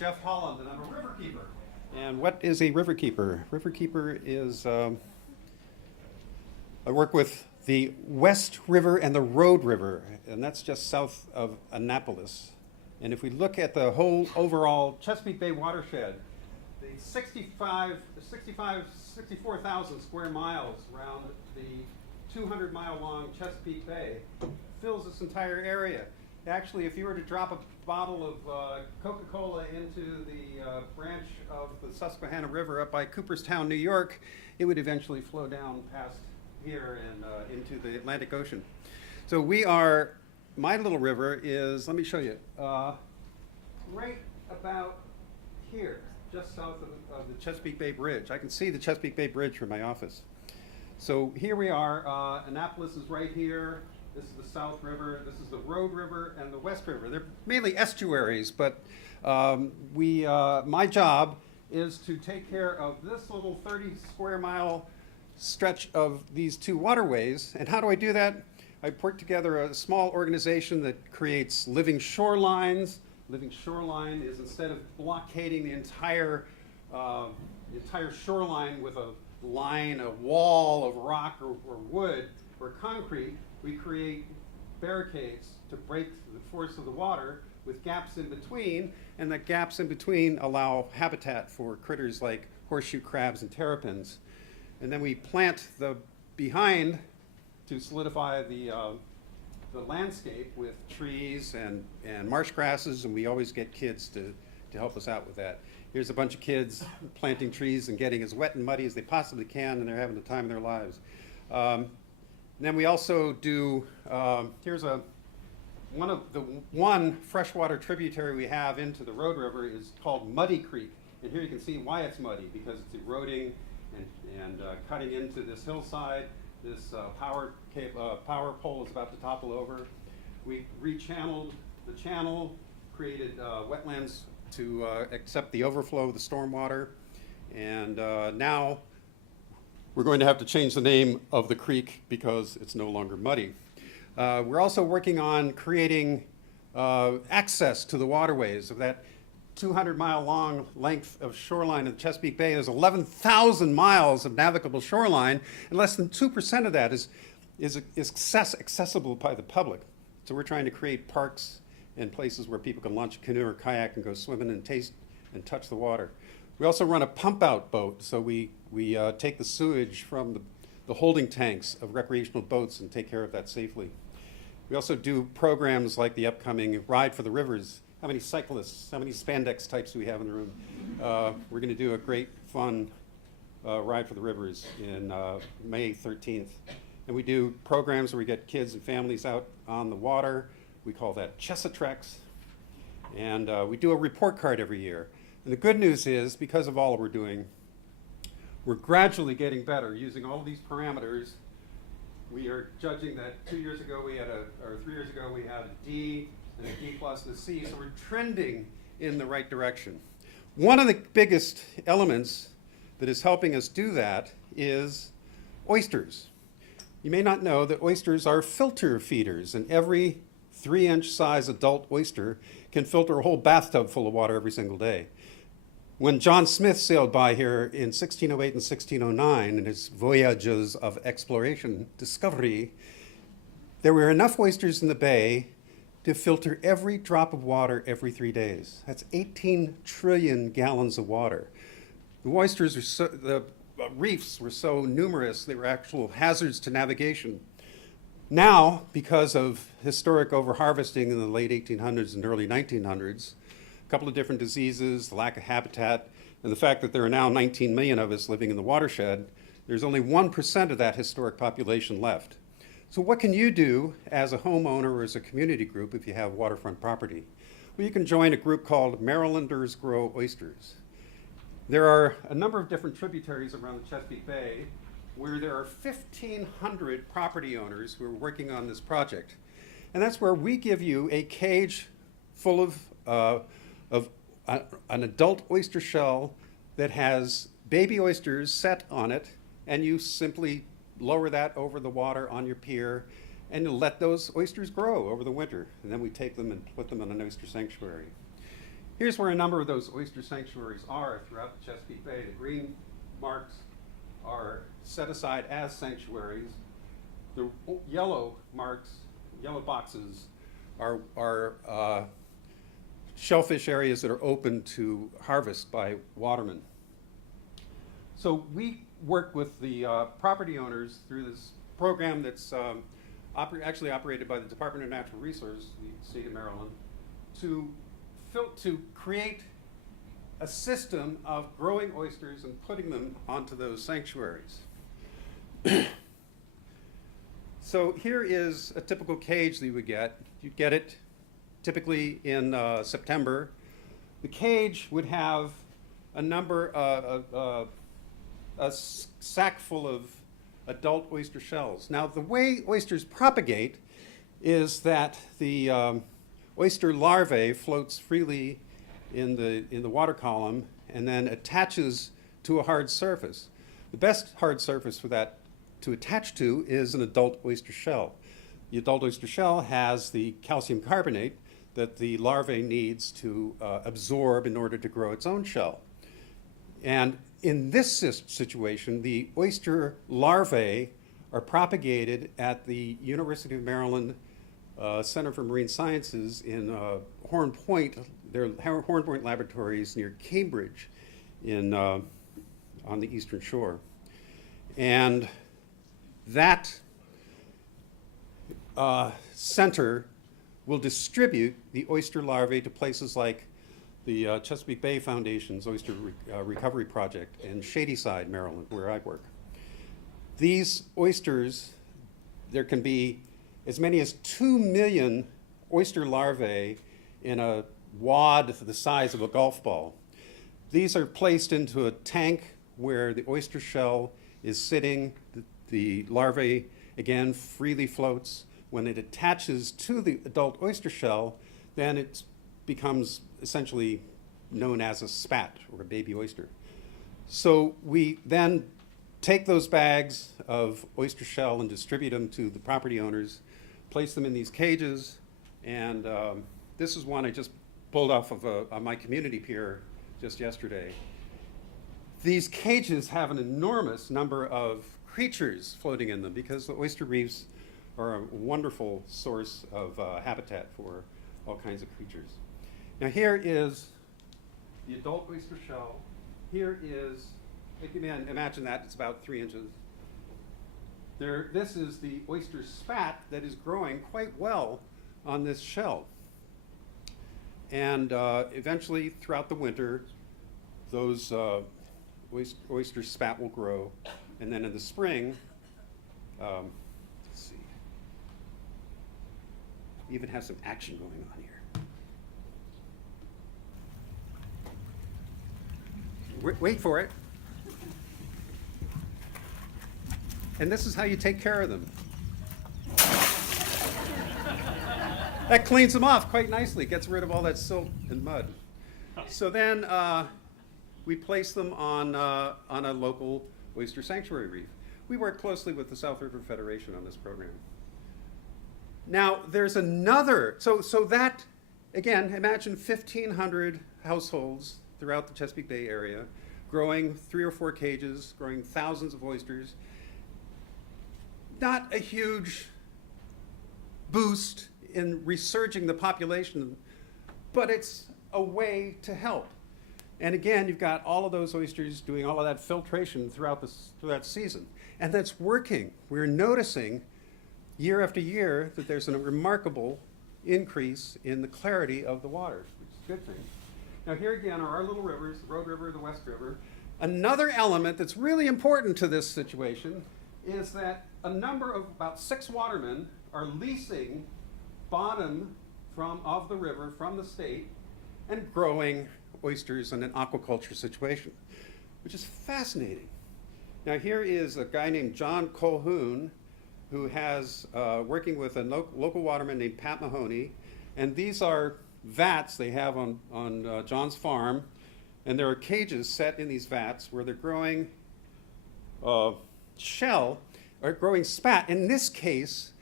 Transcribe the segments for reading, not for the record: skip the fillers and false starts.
Jeff Holland, and I'm a Riverkeeper. And what is a Riverkeeper? Riverkeeper is, I work with the West River and the Road River, and that's just south of Annapolis. And if we look at the whole overall Chesapeake Bay watershed, the 64,000 square miles around the 200-mile-long Chesapeake Bay fills this entire area. Actually, if you were to drop a bottle of Coca-Cola into the branch of the Susquehanna River up by Cooperstown, New York, it would eventually flow down past here and into the Atlantic Ocean. So my little river is, let me show you, right about here, just south of the Chesapeake Bay Bridge. I can see the Chesapeake Bay Bridge from my office. So here we are, Annapolis is right here. This is the South River, this is the Road River, and the West River. They're mainly estuaries, but my job is to take care of this little 30 square mile stretch of these two waterways. And how do I do that? I put together a small organization that creates living shorelines. Living shoreline is, instead of blockading the entire shoreline with a line, a wall of rock or wood or concrete, we create barricades to break the force of the water with gaps in between, and the gaps in between allow habitat for critters like horseshoe crabs and terrapins. And then we plant the behind to solidify the landscape with trees and marsh grasses, and we always get kids to help us out with that. Here's a bunch of kids planting trees and getting as wet and muddy as they possibly can, and they're having the time of their lives. Then we also do, here's one freshwater tributary we have into the Road River is called Muddy Creek. And here you can see why it's muddy, because it's eroding and cutting into this hillside. This power pole is about to topple over. We rechanneled the channel, created wetlands to accept the overflow of the stormwater. And now we're going to have to change the name of the creek because it's no longer muddy. We're also working on creating access to the waterways of that 200-mile-long length of shoreline in the Chesapeake Bay. There's 11,000 miles of navigable shoreline, and less than 2% of that is accessible by the public. So we're trying to create parks and places where people can launch a canoe or kayak and go swimming and taste and touch the water. We also run a pump-out boat, so we take the sewage from the holding tanks of recreational boats and take care of that safely. We also do programs like the upcoming Ride for the Rivers. How many cyclists, how many spandex types do we have in the room? We're going to do a great, fun Ride for the Rivers in May 13th. And we do programs where we get kids and families out on the water. We call that Chesatrex. And we do a report card every year. And the good news is, because of all we're doing, we're gradually getting better using all of these parameters. We are judging that 2 years ago we had or 3 years ago we had a D and a D plus and a C, so we're trending in the right direction. One of the biggest elements that is helping us do that is oysters. You may not know that oysters are filter feeders, and every 3-inch size adult oyster can filter a whole bathtub full of water every single day. When John Smith sailed by here in 1608 and 1609 in his voyages of exploration, discovery, there were enough oysters in the bay to filter every drop of water every 3 days. That's 18 trillion gallons of water. The oysters the reefs were so numerous, they were actual hazards to navigation. Now, because of historic overharvesting in the late 1800s and early 1900s, a couple of different diseases, the lack of habitat, and the fact that there are now 19 million of us living in the watershed, there's only 1% of that historic population left. So what can you do as a homeowner or as a community group if you have waterfront property? Well, you can join a group called Marylanders Grow Oysters. There are a number of different tributaries around the Chesapeake Bay where there are 1,500 property owners who are working on this project. And that's where we give you a cage full of an adult oyster shell that has baby oysters set on it, and you simply lower that over the water on your pier and let those oysters grow over the winter. And then we take them and put them in an oyster sanctuary. Here's where a number of those oyster sanctuaries are throughout the Chesapeake Bay. The green marks are set aside as sanctuaries. The yellow marks, yellow boxes, are shellfish areas that are open to harvest by watermen. So we work with the property owners through this program that's actually operated by the Department of Natural Resources, the state of Maryland, to create a system of growing oysters and putting them onto those sanctuaries. So here is a typical cage that you would get. You'd get it typically in September. The cage would have a sack full of adult oyster shells. Now, the way oysters propagate is that the oyster larvae floats freely in the water column and then attaches to a hard surface. The best hard surface for that to attach to is an adult oyster shell. The adult oyster shell has the calcium carbonate that the larvae needs to absorb in order to grow its own shell. And in this situation, the oyster larvae are propagated at the University of Maryland Center for Marine Sciences in Horn Point. Their Horn Point laboratories near Cambridge on the eastern shore. And that center will distribute the oyster larvae to places like the Chesapeake Bay Foundation's Oyster Recovery Project in Shadyside, Maryland, where I work. These oysters, there can be as many as 2 million oyster larvae in a wad the size of a golf ball. These are placed into a tank where the oyster shell is sitting. The larvae, again, freely floats. When it attaches to the adult oyster shell, then it becomes essentially known as a spat or a baby oyster. So we then take those bags of oyster shell and distribute them to the property owners, place them in these cages, and this is one I just pulled off of on my community pier just yesterday. These cages have an enormous number of creatures floating in them because the oyster reefs are a wonderful source of habitat for all kinds of creatures. Now here is the adult oyster shell. Here is, imagine that, it's about 3 inches. This is the oyster spat that is growing quite well on this shell. And eventually, throughout the winter, those oyster spat will grow. And then in the spring, let's see, we even have some action going on here. Wait for it. And this is how you take care of them. That cleans them off quite nicely, gets rid of all that silt and mud. So then we place them on a local oyster sanctuary reef. We work closely with the South River Federation on this program. Now, there's another, so that, again, imagine 1,500 households throughout the Chesapeake Bay area, growing 3 or 4 cages, growing thousands of oysters. Not a huge boost in resurging the population, but it's a way to help. And again, you've got all of those oysters doing all of that filtration throughout that season. And that's working. We're noticing year after year that there's a remarkable increase in the clarity of the water, which is a good thing. Now here again are our little rivers, the Road River, the West River. Another element that's really important to this situation is that a number of about 6 watermen are leasing bottom of the river from the state and growing oysters in an aquaculture situation, which is fascinating. Now here is a guy named John Colhoun who has working with a local waterman named Pat Mahoney, and these are vats they have on John's farm, and there are cages set in these vats where they're growing shell or growing spat. In this case,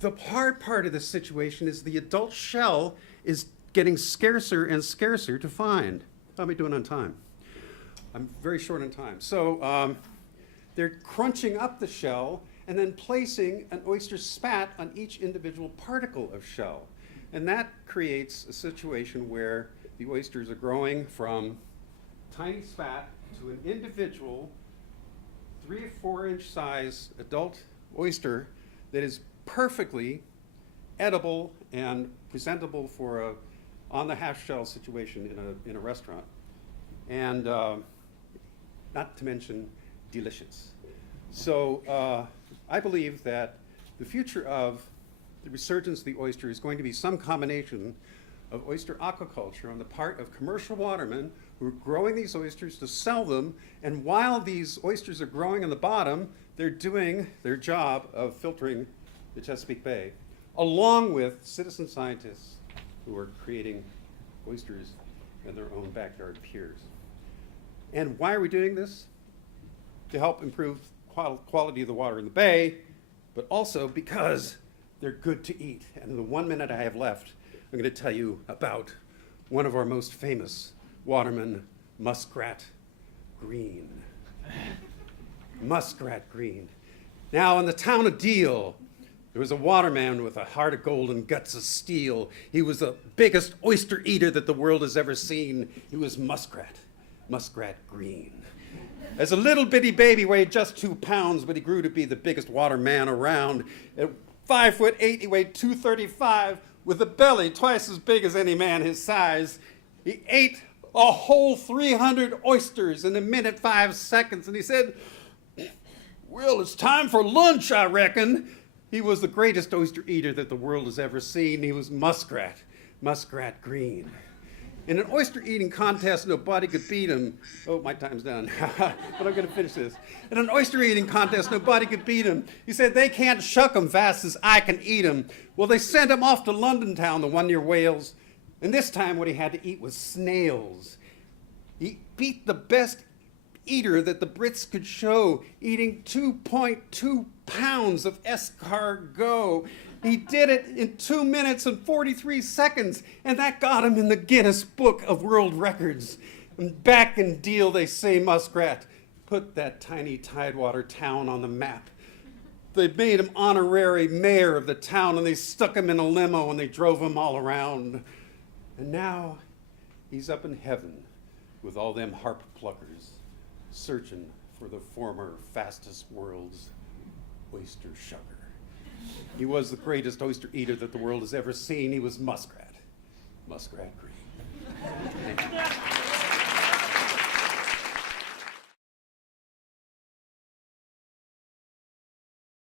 the hard part of this situation is the adult shell is getting scarcer and scarcer to find. How am I doing on time? I'm very short on time. So they're crunching up the shell and then placing an oyster spat on each individual particle of shell. And that creates a situation where the oysters are growing from tiny spat to an individual 3 or 4 inch size adult oyster that is perfectly edible and presentable for a on the half shell situation in a restaurant. And not to mention delicious. So I believe that the future of the resurgence of the oyster is going to be some combination of oyster aquaculture on the part of commercial watermen who are growing these oysters to sell them, and while these oysters are growing on the bottom, they're doing their job of filtering the Chesapeake Bay, along with citizen scientists who are creating oysters in their own backyard piers. And why are we doing this? To help improve quality of the water in the bay, but also because they're good to eat. And in the 1 minute I have left, I'm going to tell you about one of our most famous watermen, Muskrat Green. Muskrat Green. Now, in the town of Deal, there was a waterman with a heart of gold and guts of steel. He was the biggest oyster eater that the world has ever seen. He was Muskrat Green. As a little bitty baby, weighed just 2 pounds, but he grew to be the biggest waterman around. At 5'8", he weighed 235, with a belly twice as big as any man his size. He ate a whole 300 oysters in a minute 5 seconds, and he said, "Well, it's time for lunch, I reckon." He was the greatest oyster eater that the world has ever seen. He was Muskrat Green. In an oyster eating contest, nobody could beat him. Oh, my time's done, but I'm going to finish this. In an oyster eating contest, nobody could beat him. He said, "They can't shuck him fast as I can eat him." Well, they sent him off to London town, the one near Wales, and this time what he had to eat was snails. He beat the best eater that the Brits could show, eating 2.2 pounds of escargot. He did it in 2 minutes and 43 seconds, and that got him in the Guinness Book of World Records. And back in Deal, they say Muskrat put that tiny tidewater town on the map. They made him honorary mayor of the town, and they stuck him in a limo, and they drove him all around. And now he's up in heaven with all them harp pluckers, searching for the former fastest world's oyster shucker. He was the greatest oyster eater that the world has ever seen. He was Muskrat Green. Thank you.